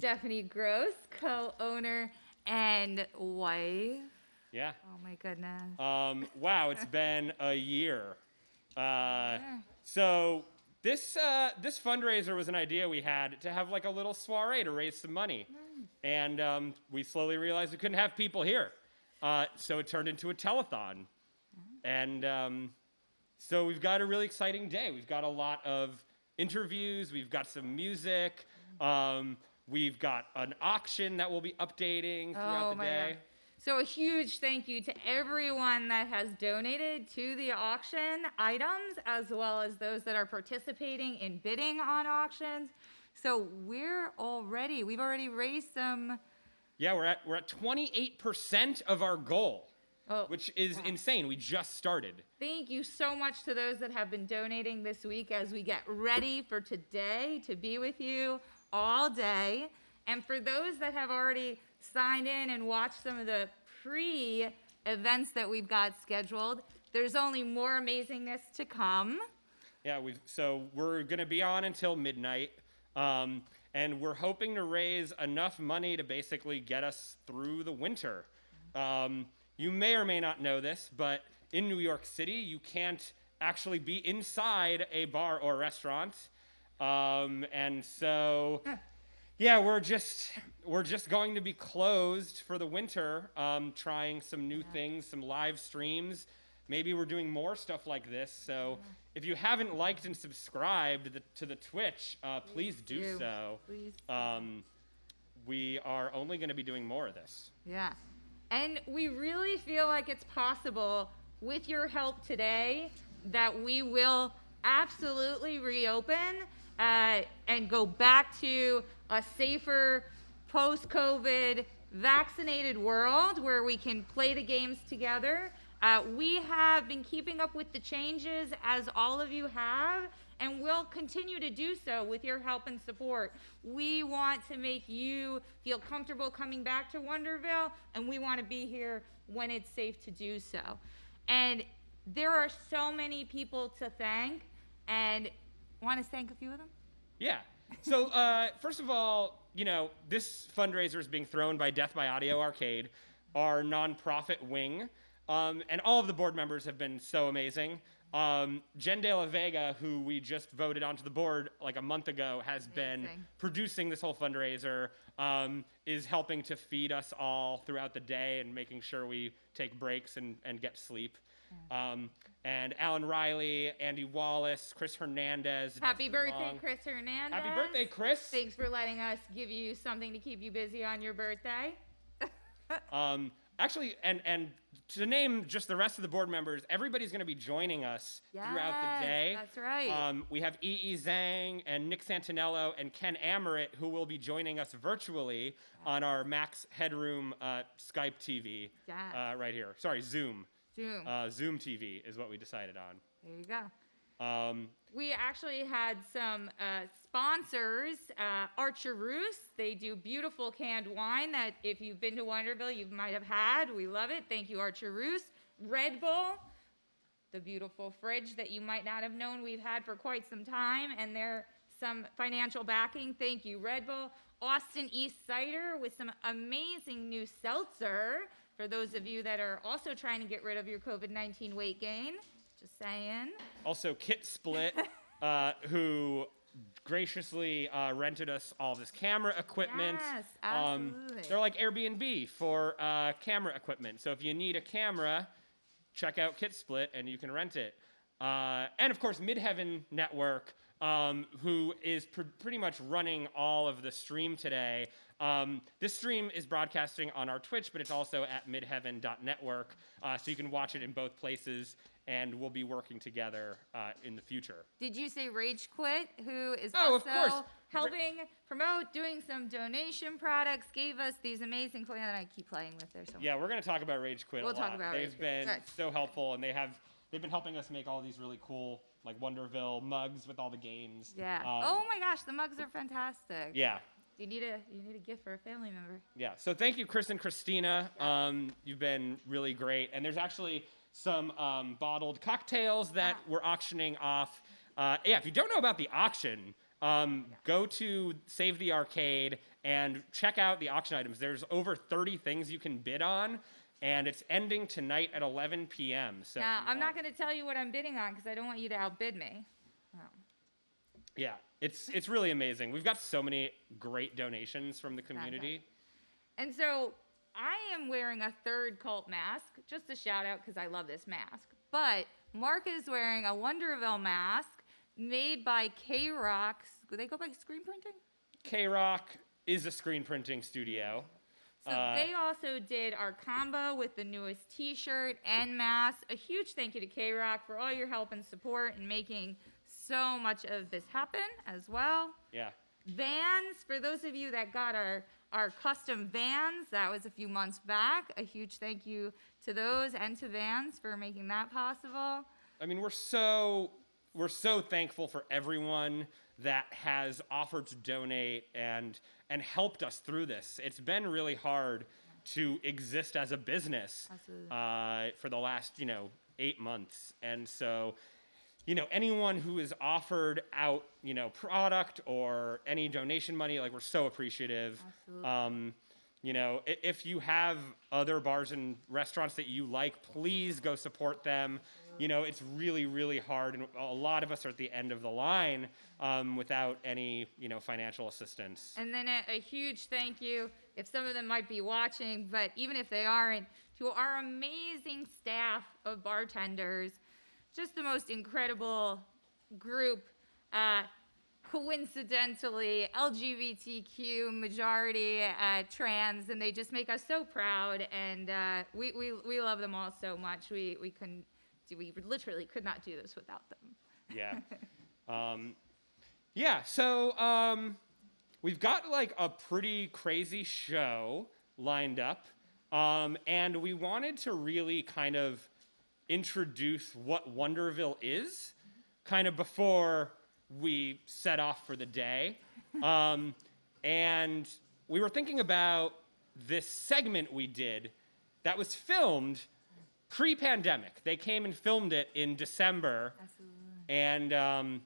Stephanie Gross, co-owner and wife. Yeah. Oh my goodness. Wow, it's been a year. Yeah. So this fundraiser was an idea we had to have like a little soiree to raise some money, and we slowly realized we couldn't have people here, so it turned into a telethon, and so we've got a really exciting day. We've got a lot of interviews. We've got some music. We've got an auction that we'll be updating throughout the day. God. So a huge thank you to everyone that has donated to the auction items, as well as those that are participating in bidding on auctions. So we've already raised some. Yeah, we're at 28% of our goal, which is insane. We just started. Thank you so much to those that have been donating this week as we get ready for today to be with you all day. And for those that have already signed in and watched some of the pre-events that we've got scheduled, there's only more amazingness to come. Yeah, so we're going to be on until midnight, and we're hoping to raise enough money to basically get us through the winter. You may or may not know this, but in New York City, you can't actually be inside a bar or restaurant, and so... Yeah, we're just going to be closed for the winter, trying some new things, some live streams. Maybe we're doing more stuff like this. So if you haven't liked and subscribed to the Twitch, please do so. Please. We are only going to be doing more of this. Yeah. And we really feel like it's possible, with your help today, that we will absolutely reopen and go back to a safer post-COVID vaccinated world where we can play the games together. We have been keeping up with the changes, as all of you have, and we'll continue to do so with your help and support. We want to make you feel comfortable coming back to Wonderville, and we want to be here when it's safe to do so. And there are so many people to thank, and want to thank a few of them? Yeah. So first of all, this fundraiser is being thrown by Death by Audio Arcade, our nonprofit wing, and all of the board members have been so amazing. Jen De La Vega, who we just voted onto the board like a month ago, has been producing this whole fundraiser, is helping to feed us all throughout the day and making sure we take breaks and get sleep. And Alan Riley, Andy Wallace, Chris Hernandez. Happy birthday, Chris Hernandez. Happy birthday, Chris. Thanks for letting us give you something to keep you busy on your birthday. Actually, and to name just the rest of the board members, everybody's going to be joining us throughout the day. That's right. We have E.E. Zhang and Nick Santinello and Ken Amaret, who will be joining us virtually on our Max Headroom Skype TV right here. Sorry, Zoom. Zoom TV is what we decided on. There you go. We actually had some sponsors. Archer Roos, they do beautiful canned wine that if you've been to Wonderville, you might have had. We love it. Thank you, Archer Roos. Red Bull, the beautiful fridge that you might not have known we've had for quite some time, and there's some financial backing. Thank you, Red Bull. Austin East Cider with some amazing new seltzer for those of you that are also trying to get rid of your COVID-19 weight gain. Just saying. Also, Kit Split, who graciously rented us all this camera equipment. Yes, absolutely. They're like Airbnb for camera equipment. So if you need a camera, check out Kit Split and you can rent it. And of course, Midheaven Network, who is pretty much running all of the stream today. This stream is broadcasting on our Twitch, but it's also at midheaven.network, so you can watch it in both places, and we'll be working together in the future. Did you say Rage Quit, who is of course. helping promote, doing some donation products, gave us these amazing plans that I keep playing with there. So yeah, we're going to talk about Rage Quit a lot. We'll talk about They've Rage Quit. been so helpful, and they've been helping us make all these really cool like Wonderville mugs with all the games. Yeah. Oh my gosh, the mugs are fantastic. Yeah. You need a gift for a family member. Yeah. So thank you, Chris and Christina. You've been really great. And there's actually some bottled cocktails that we're auctioning off. If you don't know about the auction, go to Save the Arcade and check out the auction items. There's over 30 things you can bid on, and it's ending tonight at 11 p.m. So Now, I'm not going to tell you what I'm bidding on because I don't want you to outbid me. yeah, it's really amazing. We've got so many great donations from the community. And so I am wearing a third cult mask, just a shout out because I love this mask. But Mark is wearing a Wonderville mask made by K-Rock's. Do they go by screen printing? K-Rock is a screen printing studio. So they also did our combo with the newest t-shirt and mask. A huge thank you to K-Rock for all your help and support in making so much of this happen as well. Yeah. Vans, for those of you that got our custom Vans, that was a few months back. A huge thank you to those and to Vans for making that possible. I mean, we're so thankful for everyone that has offered to donate and helped us through this. It's been really hard to exist as a business for the last 8 months, and so anyone who has offered out product or any donation money, like, we're so appreciative. Absolutely. If you have other bars and restaurants that you like, please go support them. It's really, really hard, and a lot of us are at the end of the line without any, financial assistance. And then a huge thank you, if some of them might be watching, but even if they aren't, to our amazing staff of bartenders, just the most incredible group, coincidentally LGBTQ, majority trans, and they just make us so proud, and we love them all so much. We literally could not do this without them. Yeah. So we've got like a pretty crazy show lined up, and we wanted to really kind of introduce what Wonderville is, kind of before we set off for the day. And we were thinking about this segment we did that was filmed pre-pandemic. They came and filmed it in December. Absolutely. And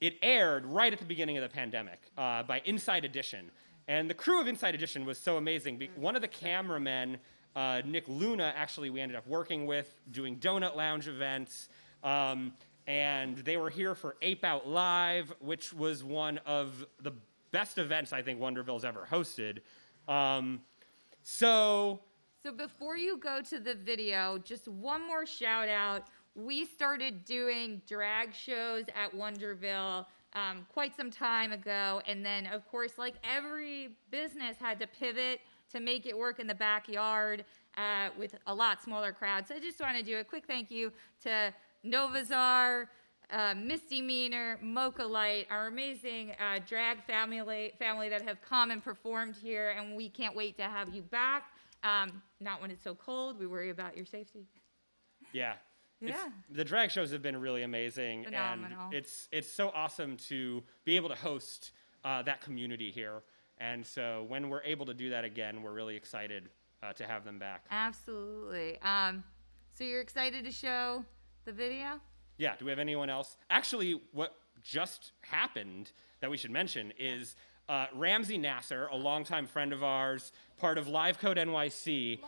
it aired right at the beginning of the pandemic by Inside Edition. And the crew of Inside Edition was so amazing. One of the cameramen, Nick Luna, actually we ended up working with, doing Donut Lounge events. And they were here for Ape Out Live, which was one of the best events I think Wonderville's ever hosted. So before you go to the video, just one more shout out. We started doing drag shows at Wonderville quite some time ago. And then, of course, like every business had to pivot to make it work in the backyard with a lot smaller crowd. So I just want to do a quick thank you to Novazar, Misdemeanor, Mocha Light, our amazing drag family that have come and performed here. And we can't wait to have you back. Not when it's so cold. We worry about your safety. Yeah. Yeah. The drag shows have been really amazing. Phenomenal. And it's so awesome to be able to host that community here. And so when we're able to do that again, we're really excited to have them back. Absolutely. So you're excited to show the video? Yeah. Do we have anyone else? Actually, what just happened that we should mention is Ramsey Nasser, a longtime friend of ours, part of Live Code NYC,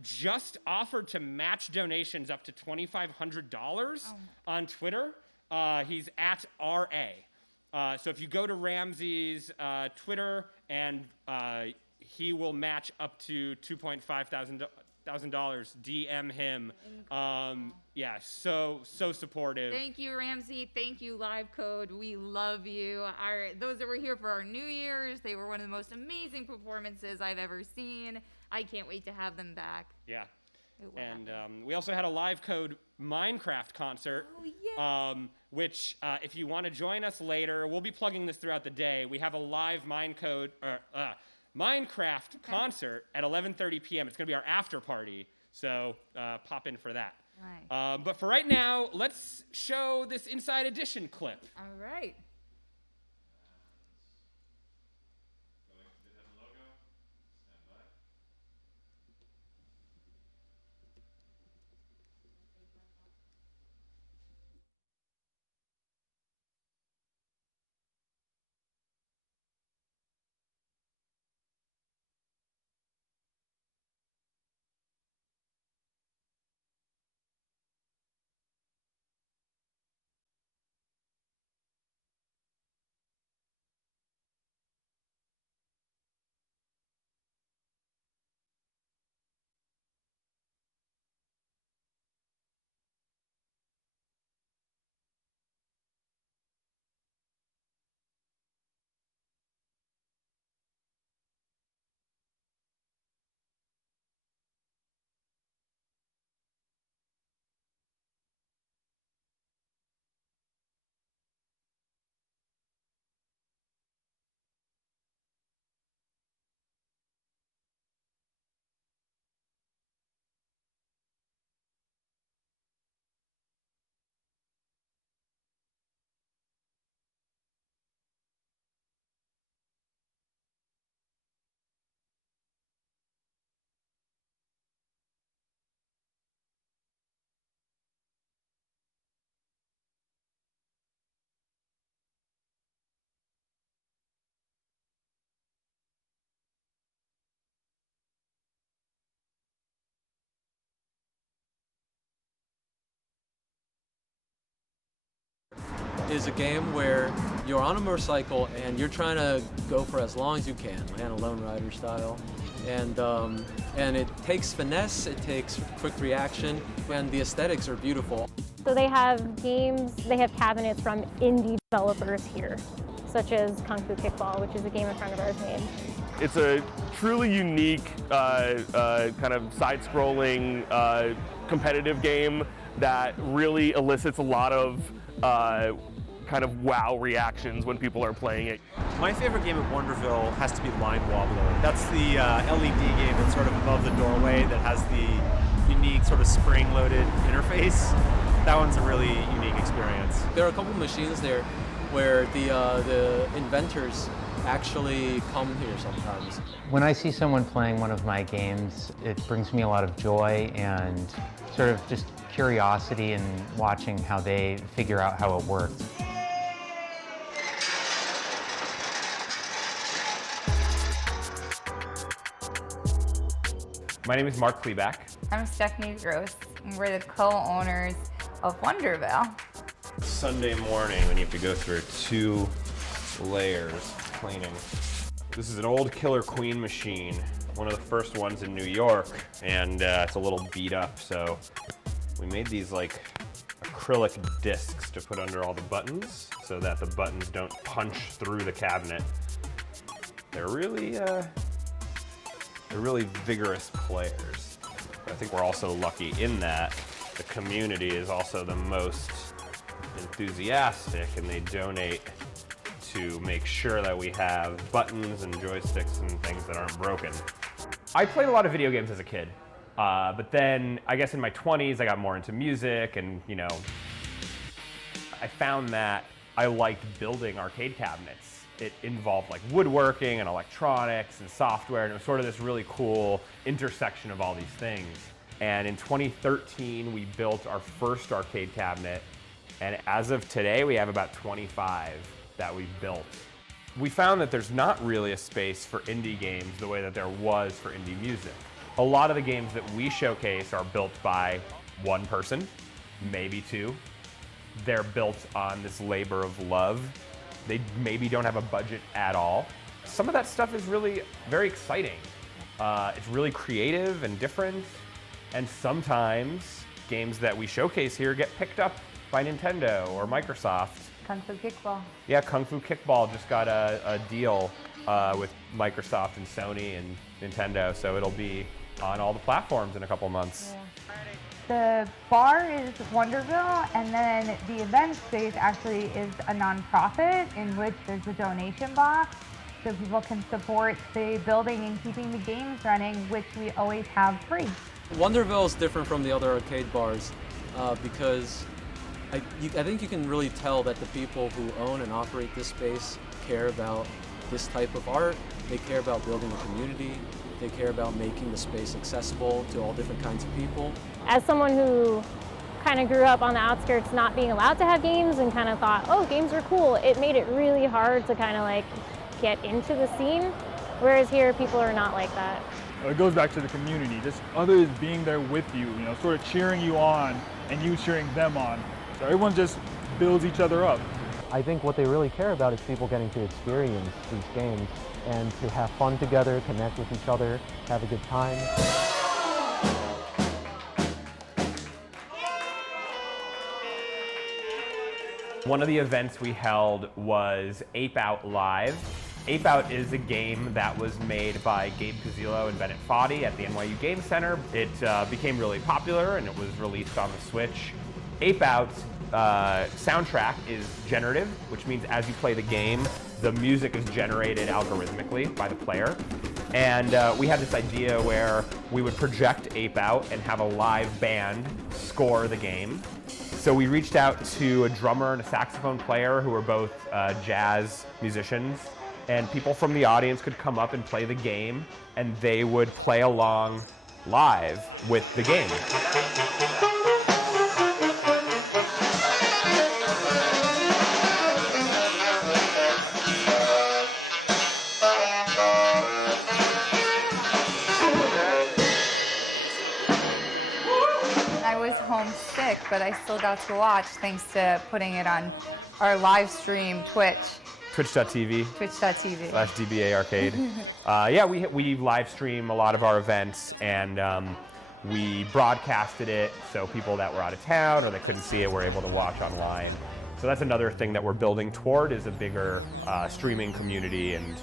just offered to match donations up to $2,500 on Twitter. He's at RA. So if you go to Ramsey's Twitter, and he will match up to $2,500. DM him. Yeah, so supportive. Thank you, Ramsey. Thank you, Live Code. We love you. Those that were here for our New Year's, they were one of the most amazing performances I've ever seen. I can't wait to have them back. Yeah. And we also had a Live Code Minecraft concert, which if you want to join us later, we'll be plugging this throughout the day. We have a live Minecraft concert at 11:30 p.m. It's going to be our after party, so pop in for that. Right. But for right now, let's show this Inside Edition clip. All right. is a game where you're on a motorcycle and you're trying to go for as long as you can, kind of Lone Rider style. And it takes finesse, it takes quick reaction, and the aesthetics are beautiful. So they have games, they have cabinets from indie developers here, such as Kung Fu Kickball, which is a game a friend of ours made. It's a truly unique kind of side-scrolling competitive game that really elicits a lot of kind of wow reactions when people are playing it. My favorite game at Wonderville has to be Line Wobbler. That's the LED game that's sort of above the doorway that has the unique sort of spring-loaded interface. That one's a really unique experience. There are a couple machines there where the inventors actually come here sometimes. When I see someone playing one of my games, it brings me a lot of joy and sort of just curiosity in watching how they figure out how it works. My name is Mark Kleback. I'm Stephanie Gross, and we're the co-owners of Wonderville. Sunday morning when you have to go through 2 layers cleaning. This is an old Killer Queen machine, one of the first ones in New York, and it's a little beat up, so we made these like acrylic discs to put under all the buttons so that the buttons don't punch through the cabinet. They're really vigorous players. But I think we're also lucky in that the community is also the most enthusiastic, and they donate to make sure that we have buttons and joysticks and things that aren't broken. I played a lot of video games as a kid, but then I guess in my 20s I got more into music, and you know, I found that I liked building arcade cabinets. It involved like woodworking and electronics and software, and it was sort of this really cool intersection of all these things. And in 2013, we built our first arcade cabinet, and as of today, we have about 25 that we've built. We found that there's not really a space for indie games the way that there was for indie music. A lot of the games that we showcase are built by one person, maybe 2. They're built on this labor of love. They maybe don't have a budget at all. Some of that stuff is really very exciting. It's really creative and different, and sometimes games that we showcase here get picked up by Nintendo or Microsoft. Kung Fu Kickball. Yeah, Kung Fu Kickball just got a deal with Microsoft and Sony and Nintendo, so it'll be on all the platforms in a couple months. Yeah. The bar is Wonderville, and then the event space actually is a nonprofit in which there's a donation box so people can support the building and keeping the games running, which we always have free. Wonderville is different from the other arcade bars because I think you can really tell that the people who own and operate this space care about this type of art. They care about building a community. They care about making the space accessible to all different kinds of people. As someone who kind of grew up on the outskirts not being allowed to have games and kind of thought, oh, games are cool, it made it really hard to kind of like get into the scene, whereas here people are not like that. It goes back to the community, just others being there with you, you know, sort of cheering you on and you cheering them on. So everyone just builds each other up. I think what they really care about is people getting to experience these games and to have fun together, connect with each other, have a good time. One of the events we held was Ape Out Live. Ape Out is a game that was made by Gabe Cazillo and Bennett Foddy at the NYU Game Center. It became really popular and it was released on the Switch. Ape Out's soundtrack is generative, which means as you play the game, the music is generated algorithmically by the player. And we had this idea where we would project Ape Out and have a live band score the game. So we reached out to a drummer and a saxophone player who were both jazz musicians, and people from the audience could come up and play the game, and they would play along live with the game. I was homesick, but I still got to watch thanks to putting it on our live stream, Twitch. Twitch.tv. Twitch.tv. /DBA Arcade. Yeah, we live stream a lot of our events, and we broadcasted it so people that were out of town or that couldn't see it were able to watch online. So that's another thing that we're building toward, is a bigger streaming community and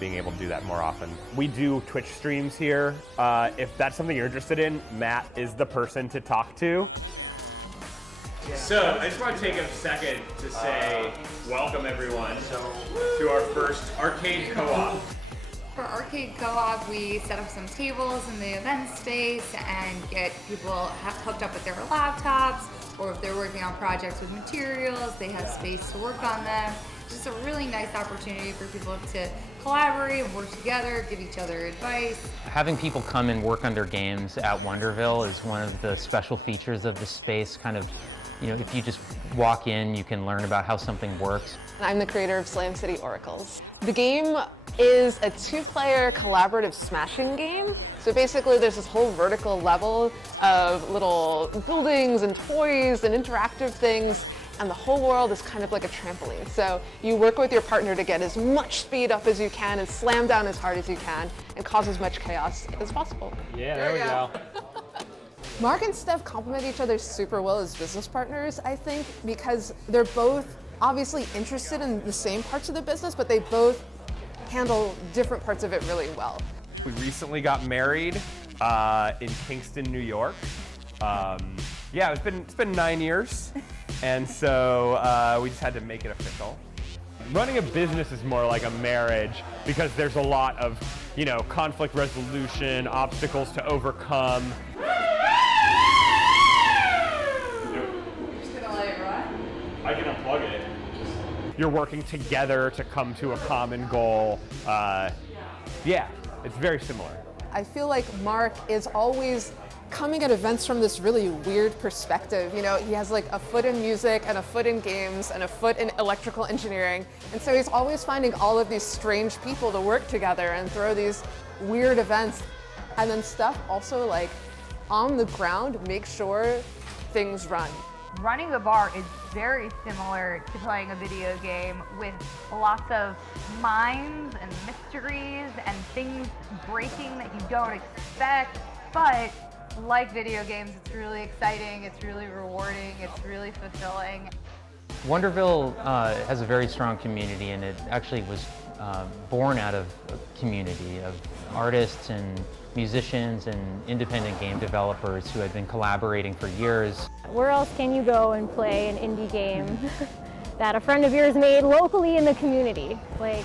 being able to do that more often. We do Twitch streams here. If that's something you're interested in, Matt is the person to talk to. That's analog. So I just want to take a second to say welcome everyone to our first arcade co-op. For Arcade Co-op, we set up some tables in the event space and get people hooked up with their laptops, or if they're working on projects with materials, they have space to work on them. Just a really nice opportunity for people to collaborate, work together, give each other advice. Having people come and work on their games at Wonderville is one of the special features of the space. Kind of, you know, if you just walk in, you can learn about how something works. I'm the creator of Slam City Oracles. The game is a two-player collaborative smashing game. So basically there's this whole vertical level of little buildings and toys and interactive things, and the whole world is kind of like a trampoline. So you work with your partner to get as much speed up as you can and slam down as hard as you can and cause as much chaos as possible. Yeah, there we go. Mark and Steph complement each other super well as business partners, I think, because they're both obviously interested in the same parts of the business, but they both handle different parts of it really well. We recently got married in Kingston, New York. Yeah, it's been 9 years, and so we just had to make it official. Running a business is more like a marriage because there's a lot of, you know, conflict resolution, obstacles to overcome. I can unplug it. You're working together to come to a common goal. Yeah, it's very similar. I feel like Mark is always coming at events from this really weird perspective. You know, he has like a foot in music and a foot in games and a foot in electrical engineering. And so he's always finding all of these strange people to work together and throw these weird events. And then Steph also, like, on the ground, make sure things run. Running a bar is very similar to playing a video game, with lots of mines and mysteries and things breaking that you don't expect. But like video games, it's really exciting, it's really rewarding, it's really fulfilling. Wonderville has a very strong community, and it actually was born out of a community of artists and musicians and independent game developers who had been collaborating for years. Where else can you go and play an indie game that a friend of yours made locally in the community? Like,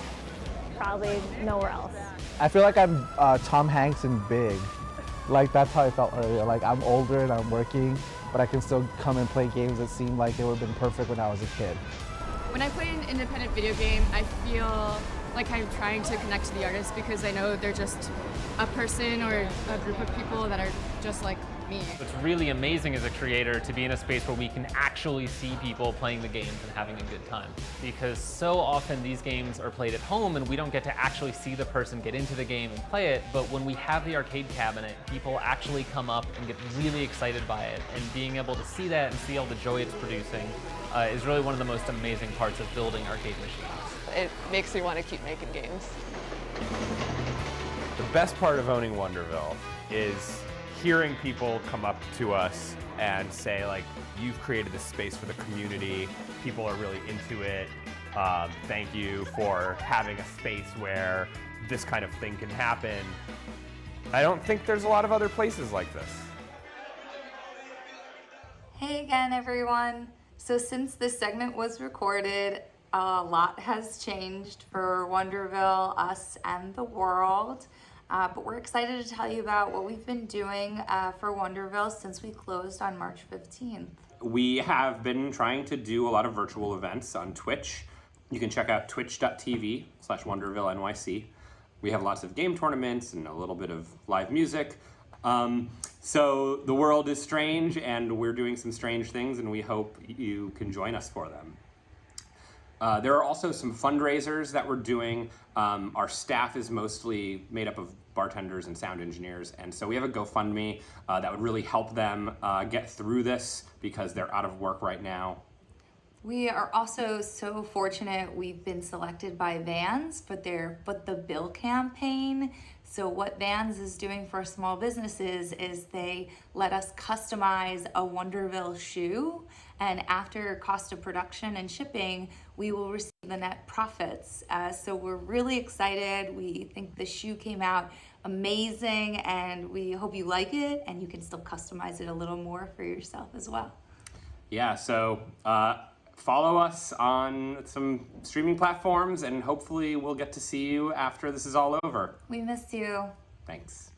probably nowhere else. I feel like I'm Tom Hanks in Big. Like, that's how I felt earlier. Like, I'm older and I'm working, but I can still come and play games that seem like they would have been perfect when I was a kid. When I play an independent video game, I feel like I'm trying to connect to the artist because I know they're just a person or a group of people that are just like me. It's really amazing as a creator to be in a space where we can actually see people playing the games and having a good time. Because so often these games are played at home and we don't get to actually see the person get into the game and play it, but when we have the arcade cabinet, people actually come up and get really excited by it, and being able to see that and see all the joy it's producing is really one of the most amazing parts of building arcade machines. It makes me want to keep making games. The best part of owning Wonderville is hearing people come up to us and say, like, you've created this space for the community, people are really into it, thank you for having a space where this kind of thing can happen. I don't think there's a lot of other places like this. Hey again, everyone. So since this segment was recorded, a lot has changed for Wonderville, us, and the world. But we're excited to tell you about what we've been doing for Wonderville since we closed on March 15th. We have been trying to do a lot of virtual events on Twitch. You can check out twitch.tv/WondervilleNYC. We have lots of game tournaments and a little bit of live music. So the world is strange and we're doing some strange things, and we hope you can join us for them. There are also some fundraisers that we're doing. Our staff is mostly made up of bartenders and sound engineers, and so we have a GoFundMe that would really help them get through this because they're out of work right now. We are also so fortunate we've been selected by Vans for their Foot the Bill campaign. So what Vans is doing for small businesses is they let us customize a Wonderville shoe, and after cost of production and shipping, we will receive the net profits. So we're really excited. We think the shoe came out amazing, and we hope you like it, and you can still customize it a little more for yourself as well. Yeah, so follow us on some streaming platforms, and hopefully we'll get to see you after this is all over. We miss you. Thanks.